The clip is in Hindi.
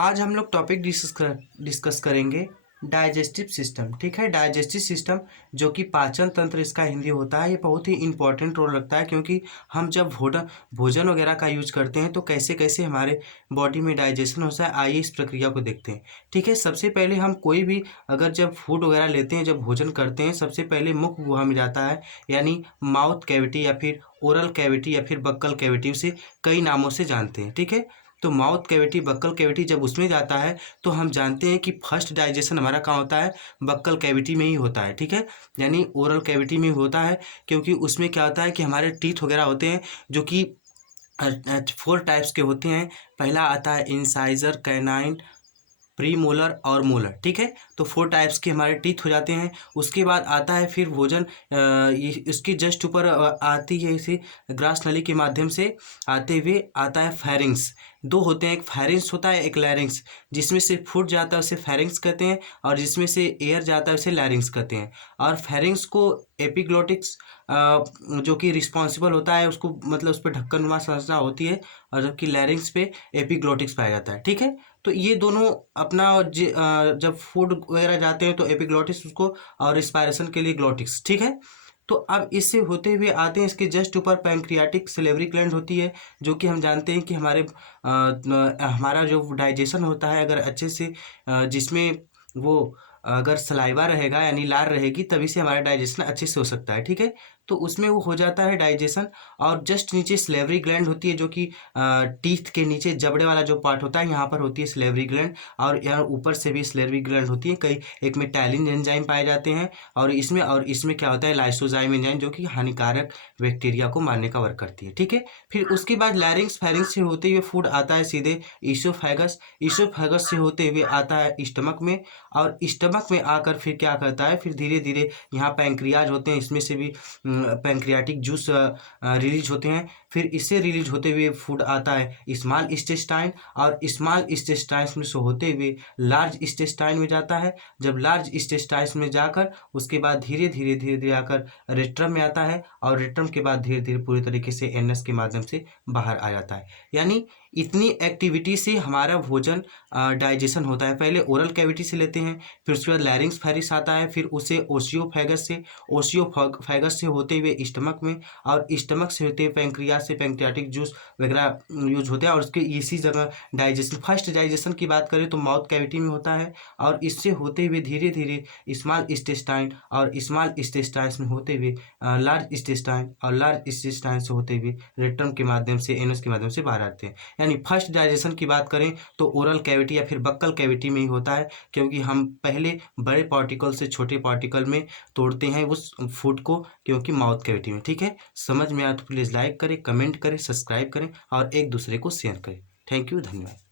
आज हम लोग टॉपिक डिस्कस करेंगे डाइजेस्टिव सिस्टम। ठीक है, डाइजेस्टिव सिस्टम जो कि पाचन तंत्र इसका हिंदी होता है, ये बहुत ही इंपॉर्टेंट रोल रखता है क्योंकि हम जब भोजन वगैरह का यूज करते हैं तो कैसे कैसे हमारे बॉडी में डाइजेशन होता है, आइए इस प्रक्रिया को देखते हैं। ठीक है, सबसे पहले हम कोई भी अगर जब फूड वगैरह लेते हैं, जब भोजन करते हैं, सबसे पहले मुख गुहा में जाता है, यानी माउथ कैविटी या फिर ओरल कैविटी या फिर बक्कल कैविटी, उसे कई नामों से जानते हैं। ठीक है, तो माउथ कैविटी, बक्कल कैविटी जब उसमें जाता है तो हम जानते हैं कि फर्स्ट डाइजेशन हमारा कहाँ होता है, बक्कल कैविटी में ही होता है। ठीक है, यानी ओरल कैविटी में होता है, क्योंकि उसमें क्या होता है कि हमारे टीथ वगैरह होते हैं जो कि 4 टाइप्स के होते हैं। पहला आता है इंसाइजर, कैनाइन, प्री मोलर और मोलर। ठीक है, तो 4 टाइप्स के हमारे टीथ हो जाते हैं। उसके बाद आता है फिर भोजन, इसकी जस्ट ऊपर आती है इसे ग्रास नली के माध्यम से आते हुए आता है फेरिंग्स। 2 होते हैं, एक फेरिंग्स होता है, एक लैरिंग्स। जिसमें से फूड जाता है उसे फेरिंग्स कहते हैं, और जिसमें से एयर जाता है उसे लैरिंग्स कहते हैं। और फेरिंग्स को एपिग्लोटिक्स जो कि रिस्पॉन्सिबल होता है, उसको मतलब उस पर ढक्कनुमा संरचना होती है, और जबकि लैरिंग्स पे एपिग्लोटिक्स पाया जाता है। ठीक है, तो ये दोनों अपना जब फूड वगैरह जाते हैं तो एपिग्लोटिक्स उसको, और रिस्पायरेशन के लिए ग्लोटिक्स। ठीक है, तो अब इससे होते हुए आते हैं, इसके जस्ट ऊपर पैंक्रियाटिक सिलेवरी ग्लैंड होती है, जो कि हम जानते हैं कि हमारा जो डाइजेशन होता है, अगर अच्छे से जिसमें वो अगर सलाइवा रहेगा यानी लार रहेगी, तभी से हमारा डाइजेशन अच्छे से हो सकता है। ठीक है, तो उसमें वो हो जाता है डाइजेशन। और जस्ट नीचे स्लेवरी ग्लैंड होती है, जो कि टीथ के नीचे जबड़े वाला जो पार्ट होता है, यहाँ पर होती है स्लेवरी ग्लैंड, और यहाँ ऊपर से भी स्लेवरी ग्लैंड होती है। कई एक में टैलिन एंजाइम पाए जाते हैं, और इसमें क्या होता है, लाइसोजाइम एंजाइम, जो कि हानिकारक बैक्टीरिया को मारने का वर्क करती है। ठीक है, फिर उसके बाद लैरिंग्स, फेरिंग्स से होते हुए फूड आता है सीधे ईसोफेगस, ईसोफेगस से होते हुए आता है स्टमक में, और स्टमक में आकर फिर क्या करता है, फिर धीरे धीरे यहाँ पैंक्रियाज होते हैं, इसमें से भी पैंक्रियाटिक जूस रिलीज होते हैं। फिर इससे रिलीज होते हुए फूड आता है स्मॉल इंटेस्टाइन, और स्मॉल इंटेस्टाइन में से होते हुए लार्ज इंटेस्टाइन में जाता है। जब लार्ज इंटेस्टाइन में जाकर उसके बाद धीरे धीरे आकर रेट्रम में आता है, और रेट्रम के बाद धीरे धीरे पूरी तरीके से एनएस के माध्यम से बाहर आ जाता है। यानी इतनी एक्टिविटी से हमारा भोजन डाइजेशन होता है। पहले ओरल कैविटी से लेते हैं, फिर उसके बाद लैरिंग्स फेरिस आता है, फिर उसे ओसियोफेगस से होते हुए स्टमक में, और स्टमक से होते हुए पैंक्रियाज से पैंक्रियाटिक जूस वगैरह यूज होते हैं, और उसके इसी जगह डाइजेशन, फर्स्ट डाइजेशन की बात करें तो माउथ कैविटी में होता है, और इससे होते हुए धीरे धीरे स्मॉल इंटेस्टाइन, और स्मॉल इंटेस्टाइन में होते हुए लार्ज इंटेस्टाइन, और लार्ज इंटेस्टाइन से होते हुए रेक्टम के माध्यम से, एनस के माध्यम से बाहर आते हैं। यानी फर्स्ट डाइजेशन की बात करें तो ओरल कैविटी या फिर बक्कल कैविटी में ही होता है, क्योंकि हम पहले बड़े पार्टिकल से छोटे पार्टिकल में तोड़ते हैं उस फूड को, क्योंकि माउथ कैविटी में। ठीक है, समझ में आया तो प्लीज़ लाइक करें, कमेंट करें, सब्सक्राइब करें, और एक दूसरे को शेयर करें। थैंक यू, धन्यवाद।